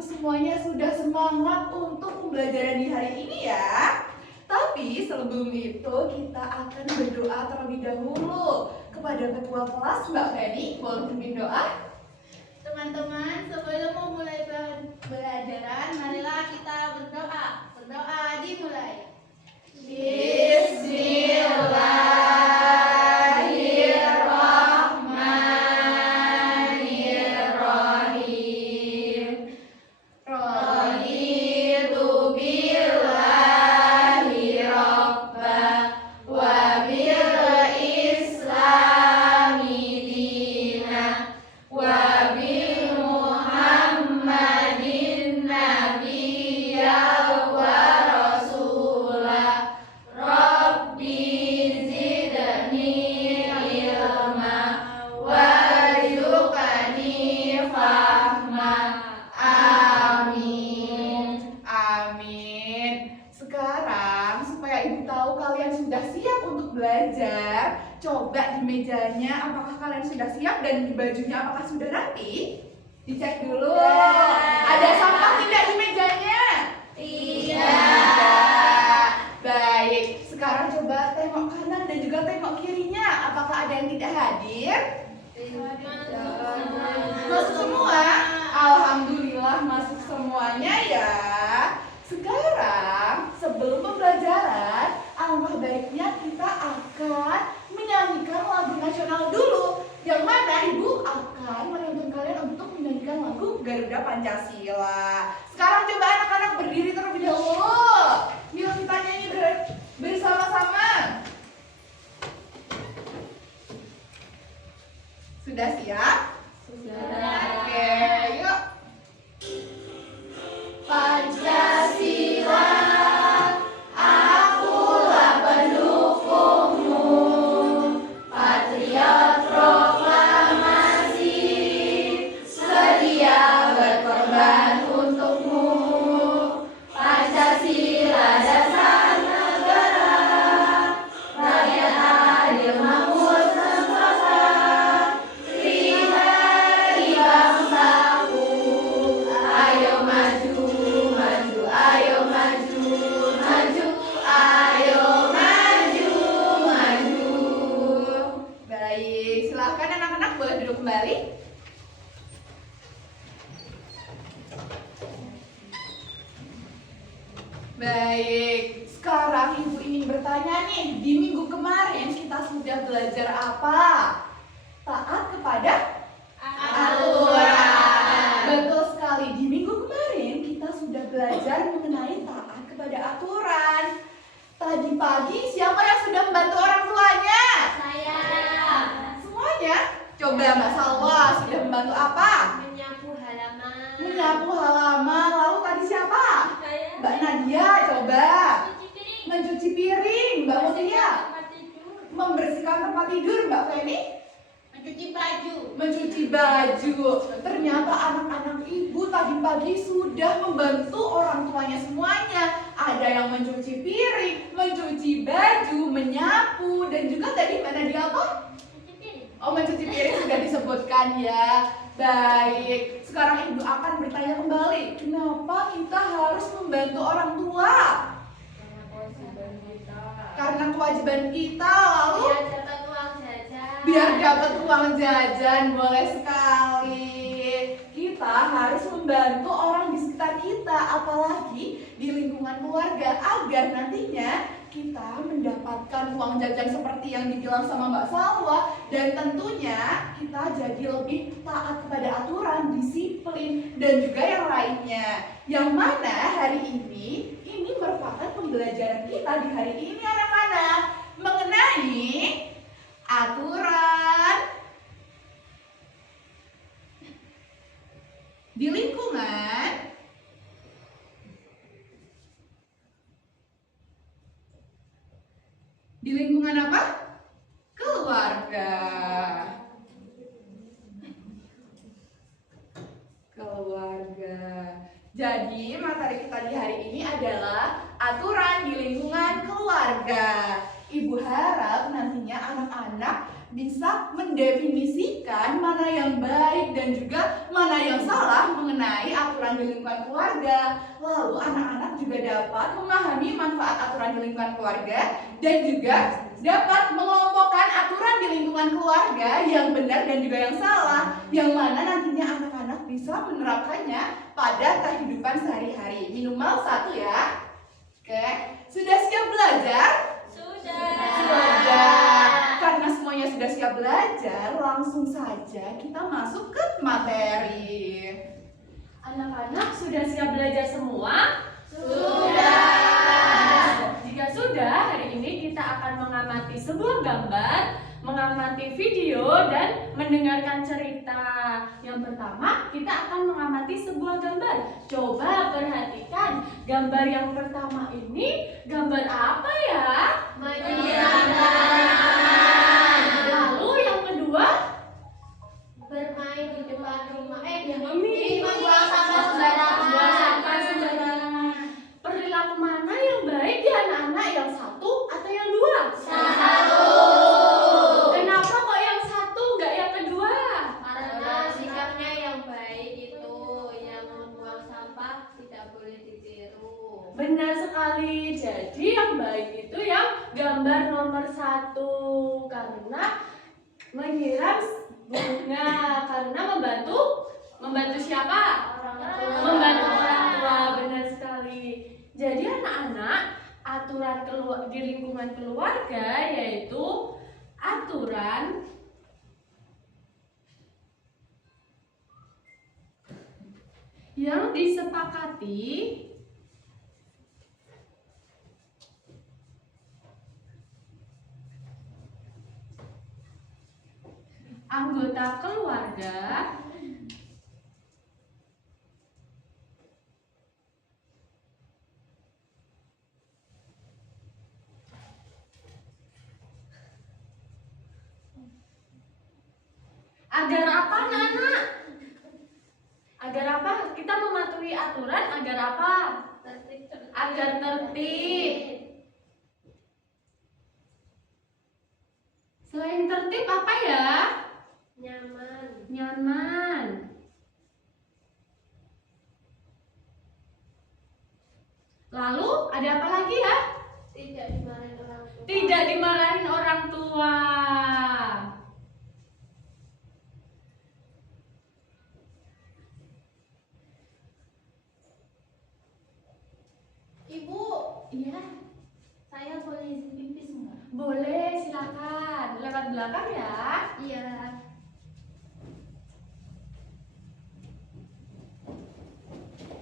semuanya sudah semangat untuk pembelajaran di hari ini ya. Tapi sebelum itu kita akan berdoa terlebih dahulu kepada ketua kelas Mbak Feni. Boleh pimpin doa? Teman-teman, sebelum memulai pembelajaran, marilah kita berdoa. Berdoa dimulai. Bismillahirrahmanirrahim. Raditu billahi rabba wa bil islami dina wa bi Muhammadin nabiyya wa rasulah. Rabbi zidni ilma warzuqni fahma. Amin. Amin. Sekarang supaya ibu tahu kalian sudah siap untuk belajar, coba di mejanya apakah kalian sudah siap dan di bajunya apakah sudah rapi? Dicek dulu. Ada sampah tidak di mejanya? Tidak. Baik. Sekarang coba tengok kanan dan juga tengok kirinya. Apakah ada yang tidak hadir? Masuk semua? Alhamdulillah masuk semuanya ya. Sekarang sebelum pembelajaran, alangkah baiknya kita akan menyanyikan lagu nasional dulu. Yang mana ibu akan menuntun kalian untuk menyanyikan lagu Garuda Pancasila. Sekarang coba anak-anak berdiri terlebih dahulu. Yuk kita nyanyi bersama-sama. Sudah siap? Sudah. Oke, yuk. Pancasila, akulah pendukungmu. Patriot proklamasi, sedia berkorban untukmu. Pancasila dasar negara, rakyat adil makmur sentosa. Pribadi bangsaku, ayo maju, maju, ayo maju, maju, ayo maju, maju. Baik, silahkan anak-anak boleh duduk kembali. Baik, sekarang ibu ingin bertanya nih, di minggu kemarin kita sudah belajar apa? Taat kepada Aturan. Betul sekali, di minggu kemarin kita sudah belajar mengenai taat kepada aturan. Tadi pagi siapa yang sudah membantu orang tuanya? Saya Semuanya? Coba Mbak Salwa sudah membantu apa? menyapu halaman. Menyapu halaman. Lalu tadi siapa? Saya Mbak Nadia coba mencuci piring. mencuci piring. Mbak Mutia Tempat tidur. membersihkan tempat tidur. Mbak Feni Mencuci baju. mencuci baju. Ternyata anak-anak ibu tadi pagi sudah membantu orang tuanya semuanya. Ada yang mencuci piring, mencuci baju, menyapu, dan juga tadi Mbak Nadia apa? Mencuci piring. Oh, mencuci piring sudah disebutkan ya. Baik, sekarang ibu akan bertanya kembali, kenapa kita harus membantu orang tua? Karena kewajiban kita, lalu Biar dapat uang jajan. biar dapat uang jajan. Boleh sekali. Kita harus membantu orang di sekitar kita, apalagi di lingkungan keluarga, agar nantinya kita mendapatkan uang jajan seperti yang dibilang sama Mbak Salwa, dan tentunya kita jadi lebih taat kepada aturan, disiplin, dan juga yang lainnya. Yang mana hari ini merupakan pembelajaran kita di hari ini anak-anak mengenai aturan di lingkungan apa? Keluarga. Jadi materi kita di hari ini adalah aturan di lingkungan keluarga. Ibu harap nantinya anak-anak bisa mendefinisikan mana yang baik dan juga mana yang salah mengenai aturan di lingkungan keluarga. Lalu anak-anak juga dapat memahami manfaat aturan di lingkungan keluarga dan juga dapat mengelompokkan aturan di lingkungan keluarga yang benar dan juga yang salah, yang mana nantinya anak-anak bisa menerapkannya pada kehidupan sehari-hari. Minimal 1 ya. Oke, sudah siap belajar? Sudah. Karena semuanya sudah siap belajar, langsung saja kita masuk ke materi. Anak-anak sudah siap belajar semua? Sudah. Jika sudah, hari ini kita akan mengamati sebuah gambar, mengamati video, dan mendengarkan cerita. Yang pertama, kita akan mengamati sebuah gambar. Coba perhatikan, gambar yang pertama ini gambar apa ya? Menyenangkan. Lalu yang kedua? Bermain di depan rumah. Ini Membuang sampah Buang sampah sembarangan. sembarangan. Perilaku mana yang baik di anak-anak, yang satu atau yang dua? Satu. Kenapa kok yang satu nggak yang kedua? Karena sikapnya yang baik itu, yang membuang sampah tidak boleh ditiru. Benar sekali. Jadi yang baik itu yang gambar nomor 1 karena menyiram bunga, karena membantu siapa? Membantu orang tua. Benar sekali. Jadi anak-anak, aturan di lingkungan keluarga yaitu aturan yang disepakati anggota keluarga agar apa, anak-anak? Agar apa? Kita mematuhi aturan agar apa? Agar tertib. Selain tertib apa ya? Nyaman. Nyaman. Lalu ada apa lagi ya? Tidak dimarahin orang tua. Tidak dimarahin orang tua. Ibu, Iya, saya boleh izin pipis nggak? boleh, silakan. Lewat belakang ya. Iya.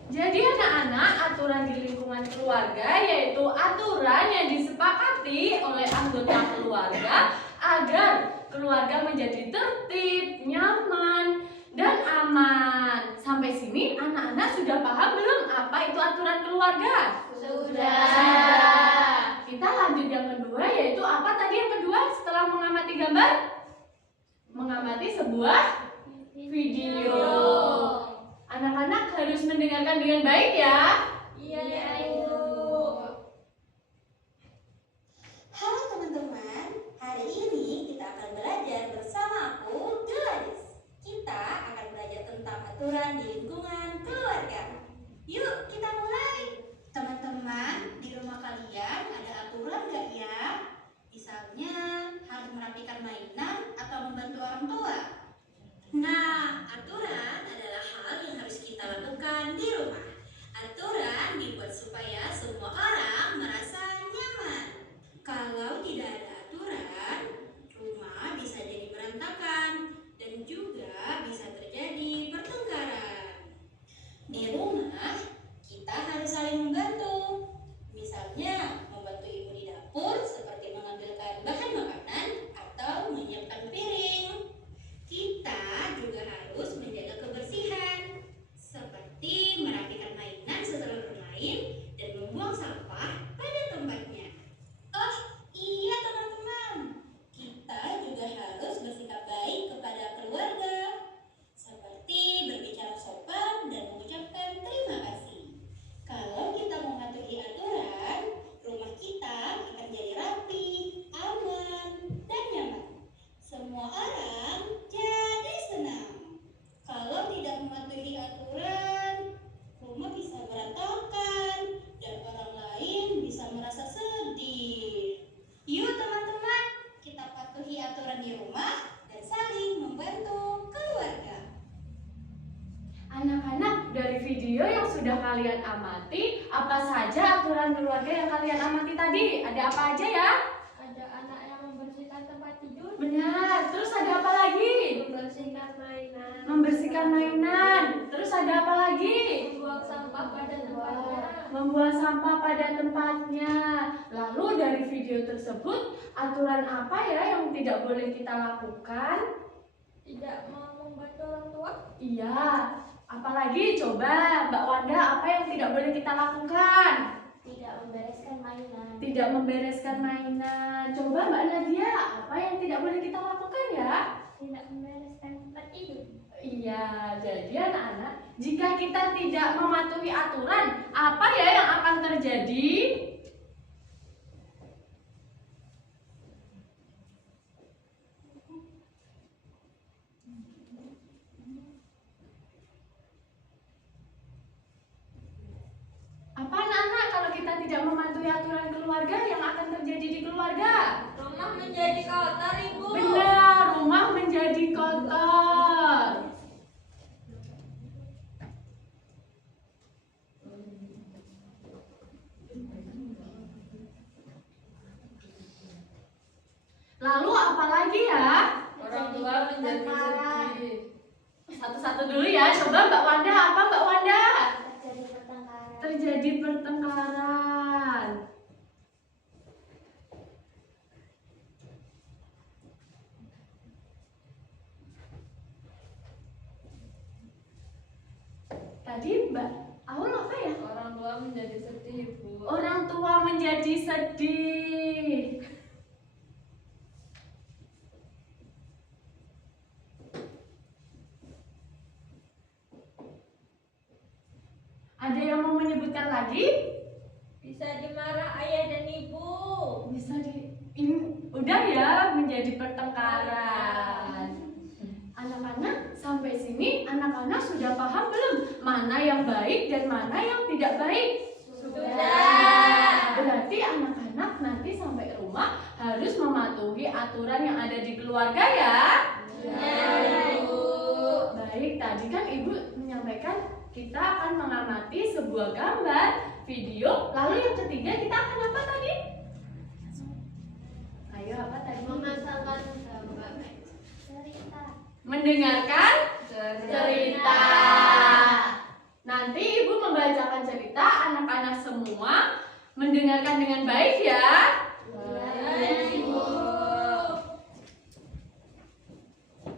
Jadi anak-anak, aturan di lingkungan keluarga yaitu aturan yang disepakati oleh anggota keluarga agar keluarga menjadi tertib, nyaman, dan aman. Sampai sini anak-anak sudah paham belum apa itu aturan keluarga? Sudah. Kita lanjut yang kedua, yaitu apa tadi yang kedua setelah mengamati gambar? Mengamati sebuah video. Anak-anak harus mendengarkan dengan baik ya. Iya, Ibu. Halo teman-teman, hari ini kita akan belajar bersama aku, Gladys. Kita akan belajar tentang aturan di lingkungan keluarga. Yuk kita mulai. Teman-teman, di rumah kalian ada aturan gak ya? Misalnya harus merapikan mainan atau membantu orang tua. Nah, aturan adalah hal yang harus kita lakukan di rumah. Aturan dibuat supaya semua orang merasa nyaman. Kalau tidak ada aturan, rumah bisa jadi berantakan dan juga bisa terjadi pertengkaran. Di rumah, kita harus saling membantu. Misalnya, membantu ibu di dapur seperti mengambilkan bahan makanan atau menyiapkan piring. Kita juga harus menjaga video yang sudah kalian amati, apa saja aturan keluarga yang kalian amati tadi? Ada apa aja ya? Ada anak yang membersihkan tempat tidur, Benar. Terus ada apa lagi? membersihkan mainan, Membersihkan mainan. Terus ada apa lagi? membuang sampah pada tempatnya, Membuang sampah pada tempatnya. Lalu dari video tersebut, aturan apa ya yang tidak boleh kita lakukan? tidak mau membantu orang tua, Iya. Apalagi coba Mbak Wanda, apa yang tidak boleh kita lakukan? tidak membereskan mainan, Tidak membereskan mainan. Coba Mbak Nadia, apa yang tidak boleh kita lakukan ya? tidak membereskan tempat tidur, Iya, jadi anak-anak, jika kita tidak mematuhi aturan, apa ya yang akan terjadi? Apa anak-anak kalau kita tidak mematuhi aturan keluarga yang akan terjadi di keluarga? rumah menjadi kotor ibu, Benar, rumah menjadi kotor. Lalu apa lagi ya? orang tua menjadi sedih, Satu-satu dulu ya. Coba Mbak Wanda, apa Mbak Wanda? terjadi pertengkaran, Terjadi pertengkaran. Tadi Mbak Aul apa ya? orang tua menjadi sedih ibu, Orang tua menjadi sedih. Ada yang mau menyebutkan lagi? bisa dimarah ayah dan ibu, Bisa ini udah ya menjadi pertengkaran. Anak-anak sampai sini anak-anak sudah paham belum mana yang baik dan mana yang tidak baik? Sudah. Berarti anak-anak nanti sampai rumah harus mematuhi aturan yang ada di keluarga ya. Ya, ibu. Baik, tadi kan ibu menyampaikan kita akan mengamati sebuah gambar, video, lalu yang ketiga kita akan apa tadi? Ayo apa tadi? Memasangkan gambar, cerita, Mendengarkan cerita. Nanti ibu membacakan cerita, anak-anak semua mendengarkan dengan baik ya. ya ibu,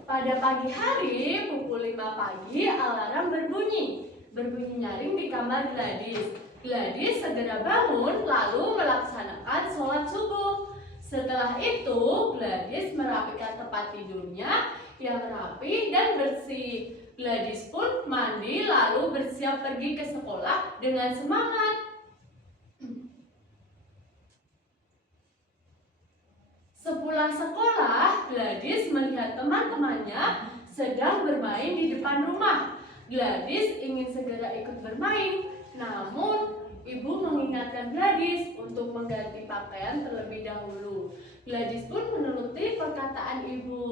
Pada pagi hari pukul 5 pagi alarm berbunyi. Berbunyi nyaring di kamar Gladys. Gladys segera bangun lalu melaksanakan sholat subuh. Setelah itu Gladys merapikan tempat tidurnya yang rapi dan bersih. Gladys pun mandi lalu bersiap pergi ke sekolah dengan semangat. Sepulang sekolah, Gladys melihat teman-temannya sedang bermain di depan rumah. Gladys ingin segera ikut bermain, namun ibu mengingatkan Gladys untuk mengganti pakaian terlebih dahulu. Gladys pun menuruti perkataan ibu.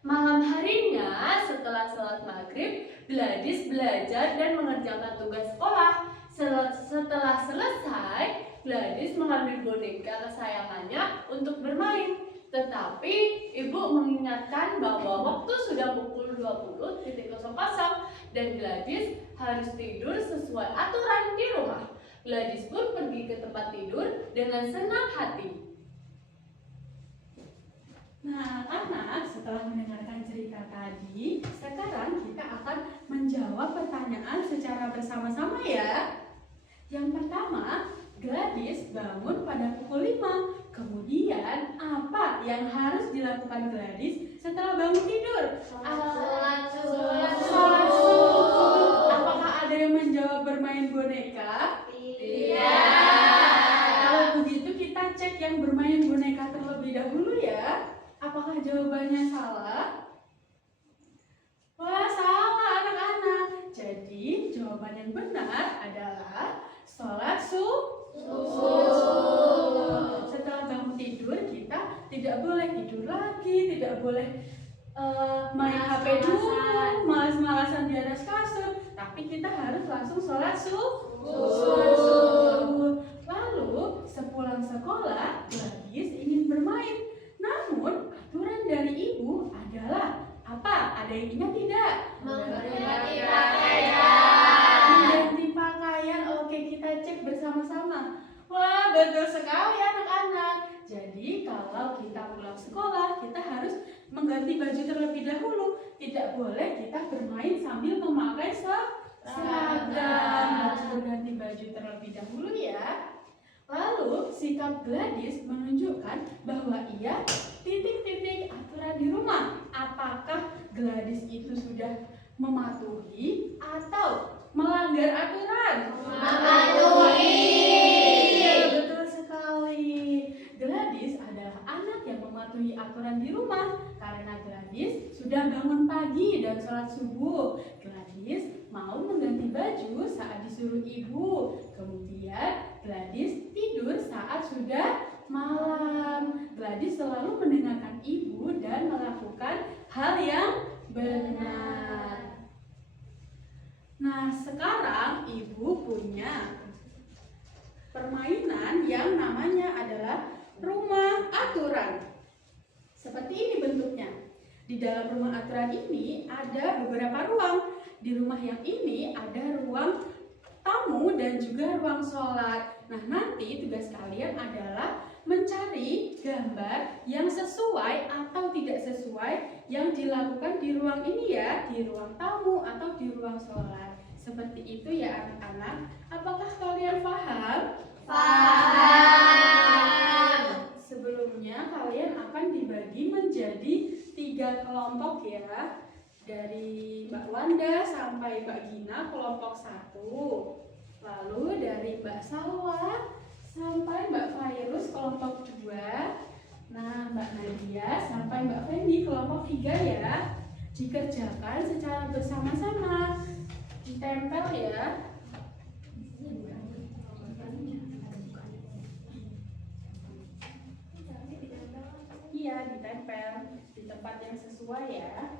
Malam harinya, setelah sholat maghrib, Gladys belajar dan mengerjakan tugas sekolah. Setelah selesai, Gladys mengambil boneka kesayangannya untuk bermain. Tetapi ibu mengingatkan bahwa waktu sudah pukul 20.00 dan Gladys harus tidur sesuai aturan di rumah. Gladys pun pergi ke tempat tidur dengan senang hati. Nah, anak, setelah mendengarkan cerita tadi, sekarang kita akan menjawab pertanyaan secara bersama-sama ya. Yang pertama, Gladys bangun pada pukul 5. Kemudian, apa yang harus dilakukan Gladys setelah bangun tidur? sholat Sholat subuh. subuh. Apakah ada yang menjawab bermain boneka? Iya. Kalau begitu kita cek yang bermain boneka terlebih dahulu ya. Apakah jawabannya salah? Wah, salah anak-anak. Jadi jawaban yang benar adalah sholat subuh. Setelah bangun tidur kita tidak boleh tidur lagi, tidak boleh main HP dulu, malas-malasan di atas kasur, tapi kita harus langsung sholat subuh. Lalu sepulang sekolah, Gladys ingin bermain. Namun aturan dari ibu adalah apa? Ada yang ingat tidak? Mengganti pakaian. Mengganti pakaian. Oke, kita cek bersama-sama. Wah, betul sekali anak-anak. Jadi kalau kita pulang sekolah, kita harus mengganti baju terlebih dahulu. Tidak boleh kita bermain sambil memakai seragam. Harus berganti baju terlebih dahulu ya. Lalu sikap Gladys menunjukkan bahwa ia titik-titik aturan di rumah. Apakah Gladys itu sudah mematuhi atau melanggar aturan? Mematuhi. Ya, betul sekali. Gladys adalah anak yang mematuhi aturan di rumah karena Gladys sudah bangun pagi dan sholat subuh. Gladys mau mengganti baju saat disuruh ibu. Kemudian Gladys tidur saat sudah malam. Gladys selalu mendengarkan ibu dan melakukan hal yang benar. Nah, sekarang ibu punya permainan yang namanya adalah rumah aturan. Seperti ini bentuknya. Di dalam rumah aturan ini ada beberapa ruang. Di rumah yang ini ada ruang tamu dan juga ruang sholat. Nah, nanti tugas kalian adalah mencari gambar yang sesuai atau tidak sesuai yang dilakukan di ruang ini ya, di ruang tamu atau di ruang sholat. Seperti itu ya anak-anak. Apakah kalian paham? Paham. Sebelumnya kalian akan dibagi menjadi 3 kelompok ya. Dari Mbak Wanda sampai Mbak Gina kelompok 1. Lalu dari Mbak Salwa sampai Mbak Fairuz kelompok 2. Nah, Mbak Nadia sampai Mbak Fendi kelompok 3 ya. Dikerjakan secara bersama-sama. Ditempel ya. Iya, ditempel di tempat yang sesuai ya.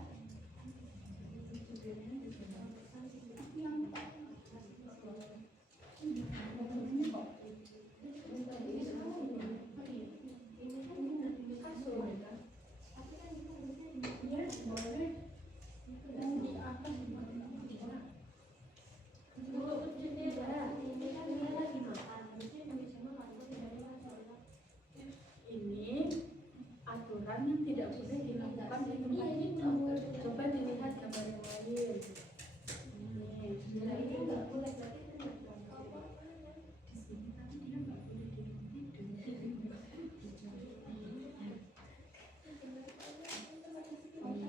Ini aturan yang tidak boleh dilakukan di tempat itu. Coba dilihat gambar yang lain.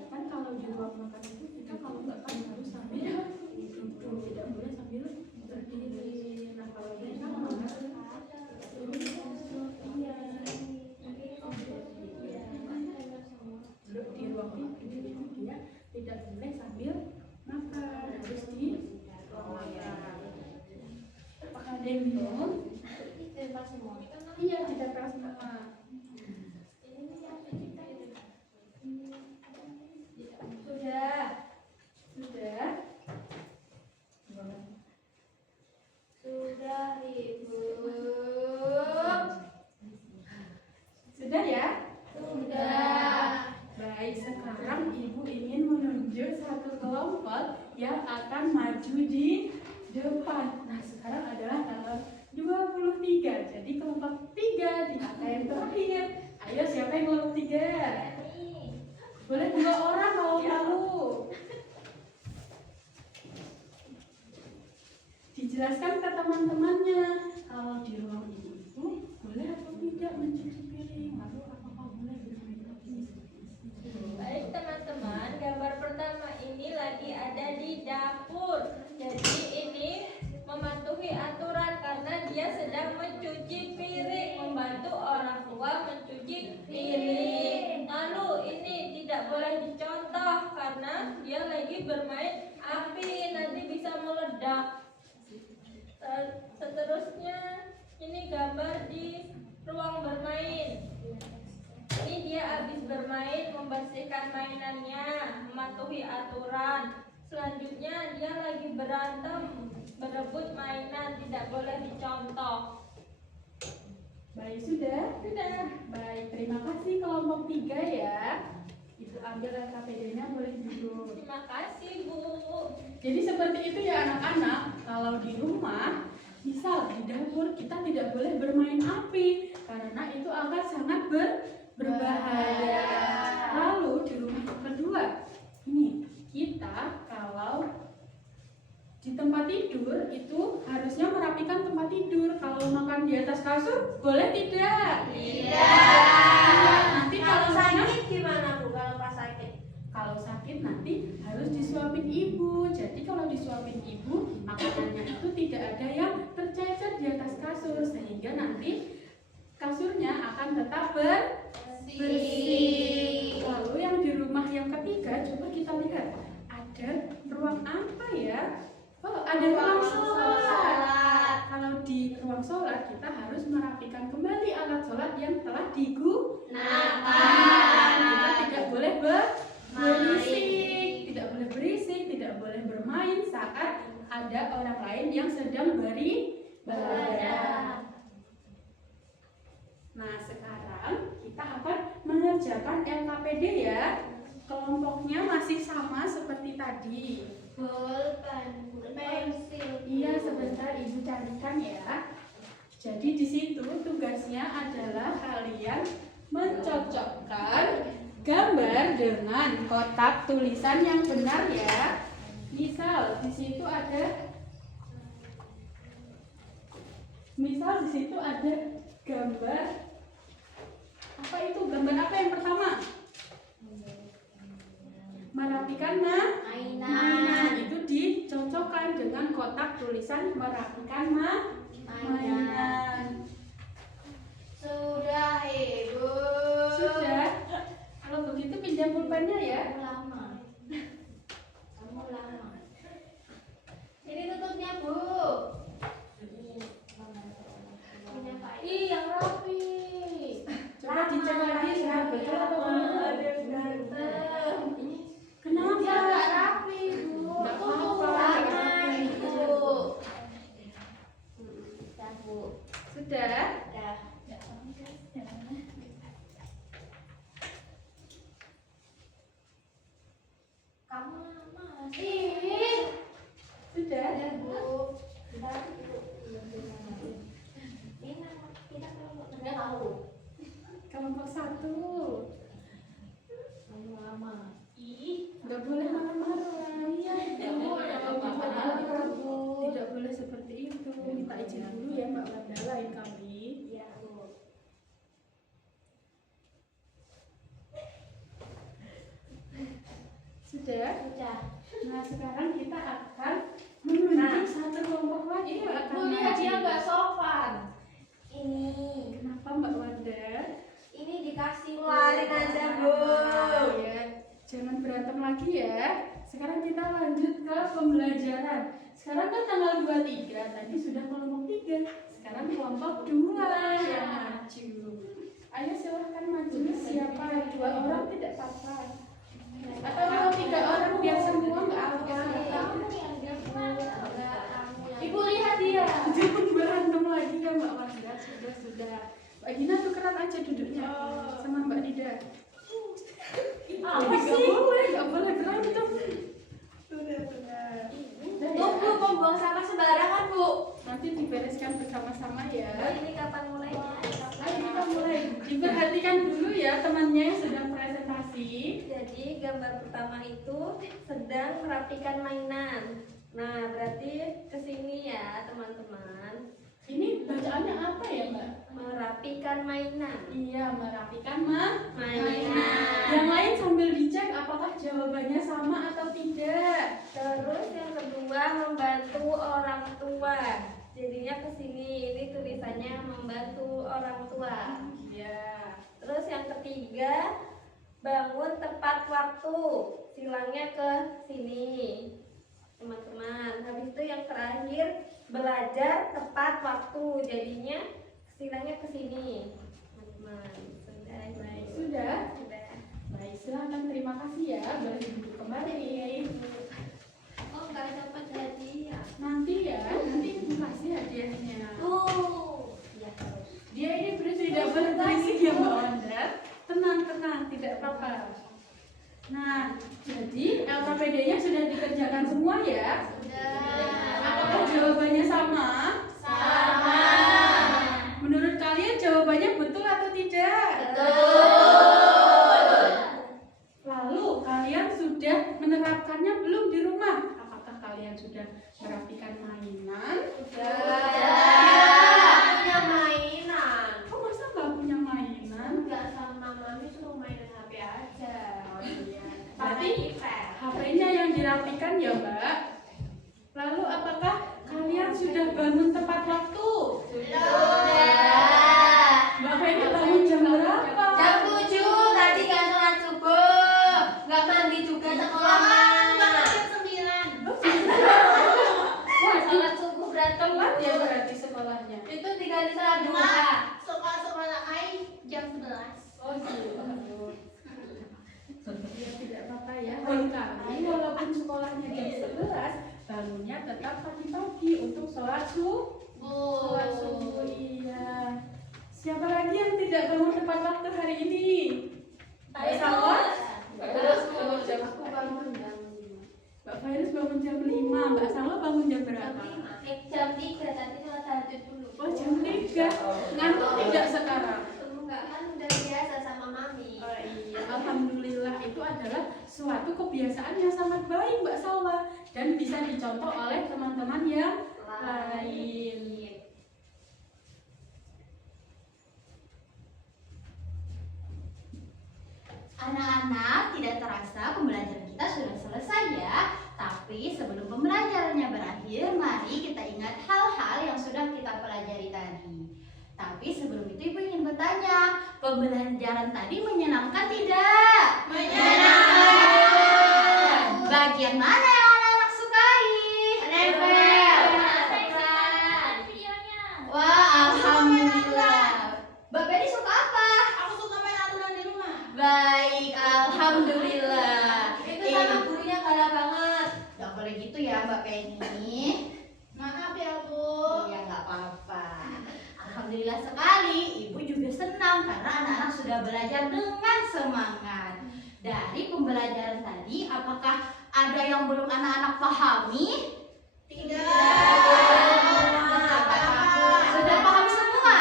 Kan kalau di ruang makan itu kita kalau makan harus sambil duduk, tidak boleh sambil berdiri. Nah, kalau di kamar di ruang makan itu dia tidak boleh sambil makan, harus di ruang makan. Apakah ada yang bingung? Iya, ditempel semua. Sudah. Sudah, Ibu. Sudah ya? Sudah. Baik, sekarang Ibu ingin menunjuk satu kelompok yang akan maju di depan. Nah, sekarang adalah tanggal 23. Jadi kelompok 3 di angka yang terakhir. Ayo, siapa yang kelompok 3? Boleh 2 orang kalau malu. Dijelaskan ke teman-temannya kalau di ruang ini itu boleh atau tidak mencuci piring, lalu apakah boleh bermain api. Baik teman-teman, gambar pertama ini lagi ada di dapur. Jadi ini mematuhi aturan karena dia sedang mencuci piring, membantu orang tua mencuci piring. Lalu ini tidak boleh dicontoh karena dia lagi bermain api, nanti bisa meledak. Seterusnya ini gambar di ruang bermain. Ini dia habis bermain, membersihkan mainannya, mematuhi aturan. Selanjutnya dia lagi berantem, berebut mainan, tidak boleh dicontoh. Baik, sudah? Sudah. Baik, terima kasih kelompok 3 ya. Ibu ambil LKPD-nya, boleh duduk. Terima kasih, Bu. Jadi seperti itu ya anak-anak. Kalau di rumah, misal di dapur kita tidak boleh bermain api karena itu akan sangat berbahaya. Lalu di rumah yang kedua, ini kita kalau di tempat tidur itu harusnya merapikan tempat tidur. Kalau makan di atas kasur boleh tidak? Tidak. Nanti Kalau kalau sakit gimana Bu? Kalau pas sakit? Kalau sakit nanti harus disuapin ibu. Jadi kalau disuapin ibu, makanannya itu tidak ada yang tercecer di atas kasur sehingga nanti kasurnya akan tetap bersih. Lalu yang di rumah yang ketiga, coba kita lihat ada ruang apa ya? Oh, ada ruang sholat. Kalau di ruang sholat kita harus merapikan kembali alat sholat yang telah digunakan. Kita tidak boleh berisik, tidak boleh berisik, tidak boleh bermain saat ada orang lain yang sedang beribadah. Nah, sekarang kita akan mengerjakan LKPD ya. Kelompoknya masih sama seperti tadi. Pulpen, pensil. Iya, sebentar Ibu carikan ya. Jadi di situ tugasnya adalah kalian mencocokkan gambar dengan kotak tulisan yang benar ya. Misal di situ ada gambar apa itu? Gambar apa yang pertama? Merapikan mainan. Itu dicocokkan dengan kotak tulisan merapikan mainan. Sudah Ibu. Sudah. Kalau begitu pinjam pulpennya ya. Kamu lama. Ini tutupnya Bu. Ih, yang rapi. Coba dicek lagi sudah betul atau belum. Ada yang ganteng. Kenapa? Dia nggak rapi, Bu. Nggak apa-apa. Lama Ibu. Ya Bu. Sudah. Ya. Kamu lama. Sudah. Ya Bu. Sudah Bu. Ini nama kita kelompok Nggak tahu. Kelompok 1. Kamu lama. Nggak boleh marah-marah. Iya. Nggak boleh marah-marah, Bu. Tidak boleh seperti itu. Minta izin dulu ya Mbak Wanda lain kali. Iya Bu. Sudah. Sudah. Nah, sekarang kita akan menunjuk satu kelompok lagi yang akan Bu, lihat dia maju. nggak sopan. Ini. Kenapa Mbak Wanda? Ini dikasih keluarin aja Bu. Ya, jangan berantem lagi ya. Sekarang kita lanjut ke pembelajaran. Sekarang kan tanggal 23, tadi sudah kelompok 3. Sekarang kelompok 2 yang maju. Ayo silahkan maju. Siapa? 2 orang tidak apa-apa. Atau mau 3 orang biar semua nggak apa-apa. Ibu lihat dia. Jangan berantem lagi ya Mbak Wanda. Sudah. Mbak Dina tukeran aja duduknya sama Mbak Dida. Apa sih? Nggak boleh berantem. Sudah. Udah ya. Bu, pembuang sampah sembarangan Bu. Nanti dibereskan bersama-sama ya. Ini kapan mulainya? Ayo kita mulai. Diperhatikan dulu ya temannya yang sedang presentasi. Jadi gambar pertama itu sedang merapikan mainan. Nah, berarti kesini ya teman-teman. Ini bacaannya apa ya Mbak? Merapikan mainan. Iya, merapikan Mainan. Yang lain sambil dicek apakah jawabannya sama atau tidak. Terus yang kedua membantu orang tua. Jadinya kesini ini tulisannya membantu orang tua. Iya. Terus yang ketiga bangun tepat waktu. Silangnya ke sini. Teman-teman, habis itu yang terakhir belajar tepat waktu, jadinya silangnya ke sini, teman-teman. Baik, sudah. Baik, silakan, terima kasih ya. Boleh duduk kembali. Oh, nggak dapat hadiah. Nanti ya, nanti ibu kasih hadiahnya. Oh, ya terus. Dia ini tidak boleh berisik ya Mbak Wanda. Tenang, tidak apa-apa. Nah, jadi LKPD-nya sudah dikerjakan semua ya? Apakah jawabannya sama? Sama. Menurut kalian jawabannya betul atau tidak? Betul. Lalu kalian sudah menerapkannya belum di rumah? Apakah kalian sudah merapikan mainan? Punya mainan. Oh, masa nggak punya mainan? Enggak, sama mami suruh mainin HP aja. Berarti HP-nya yang dirapikan ya Mbak? Lalu apakah kalian sudah bangun tepat waktu? Mbak Feni bangun jam berapa? Jam 7 tadi nggak sholat subuh, nggak mandi juga sekolahan. Wah, Sholat subuh berantem telat ya berarti sekolahnya. itu diganti sholat duha. Oh gitu. Ya tidak apa-apa ya. Dan kami walaupun sekolahnya jam 11, bangunnya tetap pagi-pagi untuk sholat subuh. Sholat subuh, iya. Siapa lagi yang tidak bangun tepat waktu hari ini? Mbak Salwa? Terus jam aku bangun jam 5. Mbak Fairuz bangun jam 5, Mbak Salwa bangun jam berapa? Jam 3 tadi sholat tahajud dulu. Oh jam 3. Ngantuk tidak sekarang? Enggak, kan udah biasa sama mami. Oh iya, alhamdulillah itu adalah suatu kebiasaan yang sangat baik Mbak Salwa dan bisa dicontoh oleh teman-teman yang lain. Anak-anak, tidak terasa pembelajaran kita sudah selesai ya. Tapi sebelum pembelajarannya berakhir, mari kita ingat hal-hal yang sudah kita pelajari tadi. Tapi sebelum itu Ibu ingin bertanya, pembelajaran tadi menyenangkan tidak? Menyenangkan. Bagian mana yang anak-anak sukai? Wah, alhamdulillah. Mbak Penny suka apa? Baik, alhamdulillah. Itu sama gurunya galak banget. Gak boleh gitu ya Mbak Penny. Maaf ya Bu. Iya nggak apa-apa. Alhamdulillah sekali, Ibu juga senang karena anak-anak sudah belajar dengan semangat. Dari pembelajaran tadi, apakah ada yang belum anak-anak pahami? Sudah paham semua?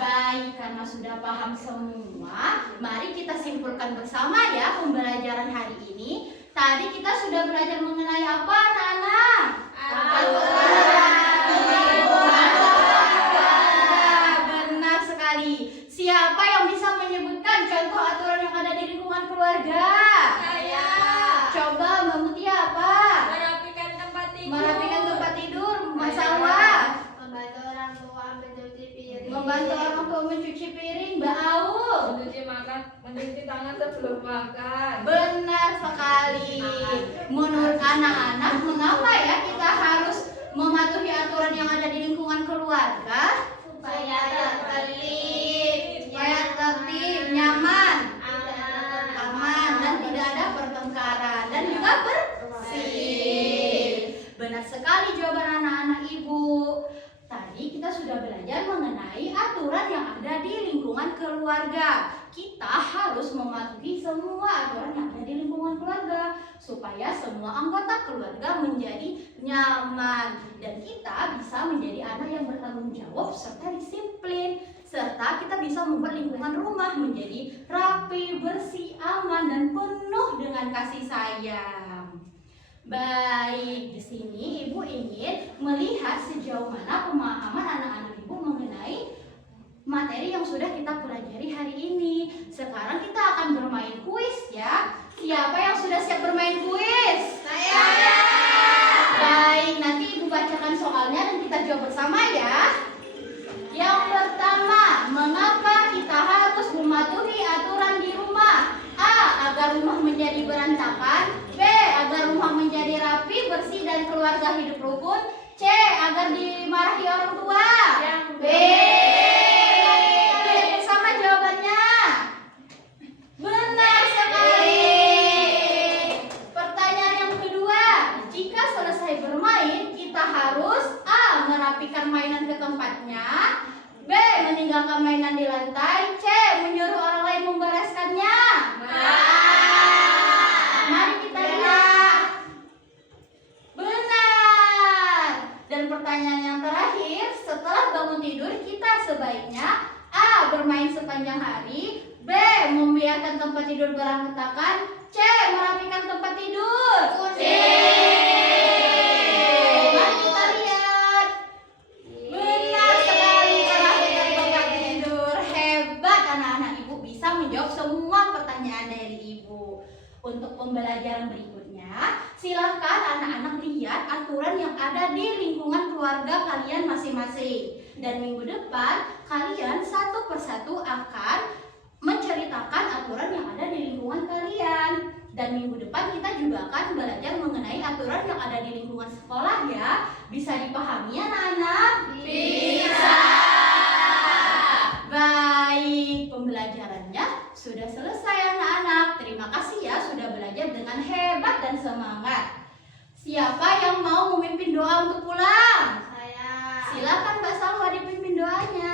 Baik, karena sudah paham semua, mari kita simpulkan bersama ya pembelajaran hari ini. Tadi kita sudah belajar mengenai apa anak-anak? Benar sekali. Siapa yang bisa menyebutkan contoh aturan yang ada di lingkungan keluarga? Saya. Coba Mbak Mutia apa? Merapikan tempat tidur. Merapikan tempat tidur, Mas Salwa. Membantu orang tua mencuci piring. Membantu orang tua mencuci piring, Mbak Aul. Mencuci tangan sebelum makan. Benar sekali. Menurut anak-anak, mengapa ya kita harus mematuhi aturan yang ada di lingkungan keluarga? Supaya tertib, nyaman, aman, aman, dan tidak ada pertengkaran dan juga bersih. Benar sekali jawaban anak-anak Ibu. Tadi kita sudah belajar mengenai aturan yang ada di lingkungan keluarga. Kita harus mematuhi semua aturan yang ada di lingkungan keluarga supaya semua anggota keluarga menjadi nyaman dan kita bisa menjadi anak yang bertanggung jawab serta disiplin, serta kita bisa membuat lingkungan rumah menjadi rapi, bersih, aman dan penuh dengan kasih sayang. Baik, di sini Ibu ingin melihat sejauh mana pemahaman anak-anak Ibu mengenai materi yang sudah kita pelajari hari ini. Sekarang kita akan bermain kuis ya. Siapa yang sudah siap bermain kuis? Saya. Baik, nanti Ibu bacakan soalnya dan kita jawab bersama ya. Yang pertama, mengapa kita harus mematuhi aturan di rumah? A. Agar rumah menjadi berantakan. B. Agar rumah menjadi rapi, bersih dan keluarga hidup rukun. C. Agar dimarahi orang tua. B. orang katakan C. Merapikan tempat tidur. C. Mari kita lihat. Benar sekali, merapikan tempat tidur. Hebat anak-anak, ibu bisa menjawab semua pertanyaan dari ibu. Untuk pembelajaran berikutnya, silakan anak-anak lihat aturan yang ada di lingkungan keluarga kalian masing-masing. Dan minggu depan kalian satu persatu akan menceritakan aturan yang ada di lingkungan kalian. Dan minggu depan kita juga akan belajar mengenai aturan yang ada di lingkungan sekolah ya. Bisa dipahami anak-anak? Bisa. Baik, pembelajarannya sudah selesai anak-anak. Terima kasih ya sudah belajar dengan hebat dan semangat. Siapa yang mau memimpin doa untuk pulang? Saya. Silakan Mbak Salwa dipimpin doanya.